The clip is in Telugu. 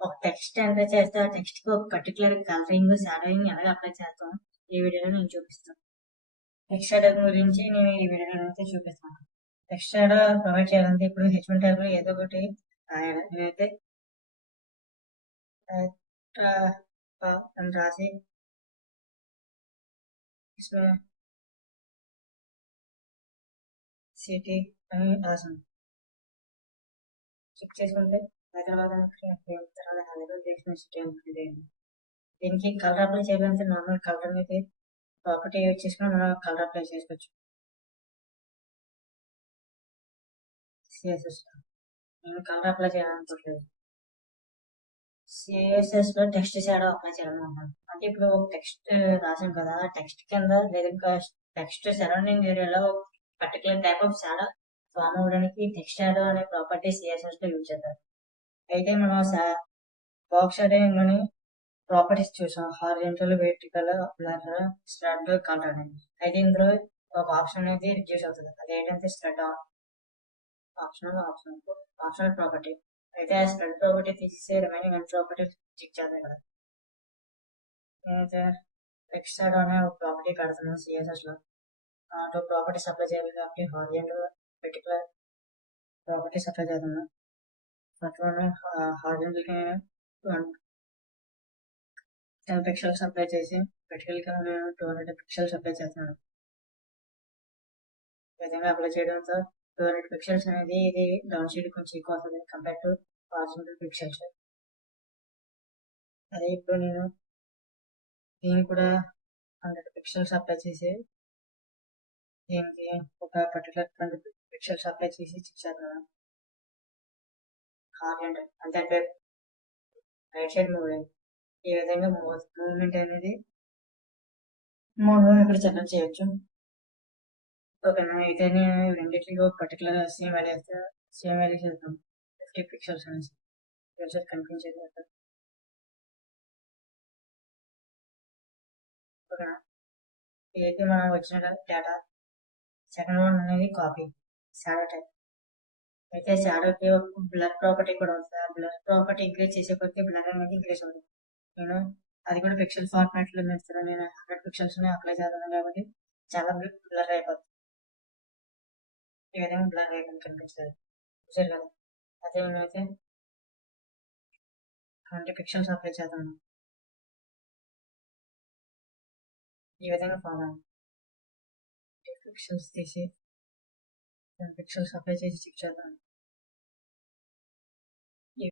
ఒక టెక్స్ట్ ఎంటర్ చేస్తే ఆ టెక్స్ట్ కి ఒక పర్టికులర్ కలరింగ్ షాడోయింగ్ ఎలాగ అప్లై చేస్తాం ఈ వీడియోలో నేను చూపిస్తాను. టెక్స్ట్ షాడోయింగ్ గురించి నేను ఈ వీడియోలో అయితే చూపిస్తాను. టెక్స్ట్ షాడో ప్రొవైడ్ చేయాలంటే ఇప్పుడు హెచ్ఎంఎల్ ట్యాగ్ లో ఏదో ఒకటి రాయాలి. నేనైతే అని రాసి సిటీ అని రాసాను. చెక్ చేసుకుంటే హైదరాబాద్ తర్వాత హైదరాబాద్ సిటీ ఉంటుంది. దీనికి కలర్ అప్లై చేయాలంటే నార్మల్ కలర్ అయితే ప్రాపర్టీ యూజ్ చేసుకుని మనం కలర్ అప్లై చేసుకోవచ్చు. సిఎస్ఎస్ నేను కలర్ అప్లై చేయాలనుకోవట్లేదు. సిఎస్ఎస్ లో టెక్స్ట్ షాడో అప్లై చేయాలనుకుంటున్నాను. అంటే ఇప్పుడు టెక్స్ట్ రాసాం కదా, టెక్స్ట్ కింద లేదా టెక్స్ట్ సరౌండింగ్ ఏరియాలో particular type of shadow form అవ్వడానికి టెక్స్ట్ షాడో అనే ప్రాపర్టీ సిఎస్ఎస్ లో యూజ్ చేద్దాం. అయితే మనం బాక్స్ షాడోయింగ్ లోని ప్రాపర్టీస్ చూసాం. Horizontal, vertical, blur, spread, colour అని. అయితే ఇందులో ఒక ఆప్షన్ అనేది రిడ్యూస్ అవుతుంది. అదేంటంటే స్ట్రెడ్ ఆప్షనల్ ప్రాపర్టీ. అయితే ఆ స్ప్రెడ్ ప్రాపర్టీ తీసేసి రిమైనింగ్ అన్ని ప్రాపర్టీ చెక్ చేద్దాం కదా. నేనైతే టెక్స్ట్ షాడో అనే ఒక ప్రాపర్టీ కడుతున్నాను సిఎస్ఎస్ లో. టూ ప్రాపర్టీస్ అప్లై చేయాలి కాబట్టి హారిజంటల్, వెర్టికల్ ప్రాపర్టీస్ అప్లై చేస్తున్నాను. ఫస్ట్ వన్ హారిజంటల్ కి 10 పిక్సెల్స్ అప్లై చేసి వెర్టికల్ కి 200 పిక్సెల్స్ అప్లై చేస్తున్నాను. ఈ విధంగా అప్లై చేయడంతో 200 పిక్సెల్స్ అనేది ఇది డౌన్ షీట్ కొంచెం ఎక్కువ అవుతుంది కంపేర్ టు హారిజంటల్ పిక్సెల్స్. అదే ఇప్పుడు నేను దీన్ని కూడా 100 పిక్సెల్స్ అప్లై చేసి దీనికి ఒక పర్టికులర్ 20 పిక్సెల్స్ అప్లై చేసి చెక్ చేస్తున్నాను. హారిజంటల్ అంటే రైట్ సైడ్ మూవ్ ఈ విధంగా మూవ్మెంట్ అనేది ఇక్కడ సెలెక్ట్ చేయొచ్చు. ఓకేనా. అయితే రెండింటికి ఒక పర్టికులర్ సేమ్ వాల్యూ చేద్దాం. 50 పిక్సెల్స్ అనేసి వెబ్సైట్ కనిపించేది. ఓకేనా. ఇదైతే మనం వచ్చిన డేటా. సెకండ్ వన్ అనేది కాపీ షాడో టైప్. అయితే షాడోకి బ్లర్ ప్రాపర్టీ కూడా వస్తుంది. ఆ బ్లర్ ప్రాపర్టీ ఇంక్రీజ్ చేసే కొద్దీ బ్లర్ అనేది ఇంక్రీజ్ అవుతుంది. నేను అది కూడా పిక్సెల్ ఫార్మాట్ లో ఇస్తాను. నేను 100 పిక్సెల్స్ అప్లై చేస్తాను కాబట్టి చాలా బ్లర్ అయిపోతుంది. ఈ విధంగా బ్లర్ అయిపోయింది కనిపిస్తుంది. చూసారు కదా. అదే నేనైతే 20 పిక్సెల్స్ అప్లై చేస్తాను. ఈ విధంగా ఫామ్ అయింది. పిక్సెల్స్ తీసి 10 పిక్సెల్స్ అప్లై చేసి చెక్ చేద్దాం.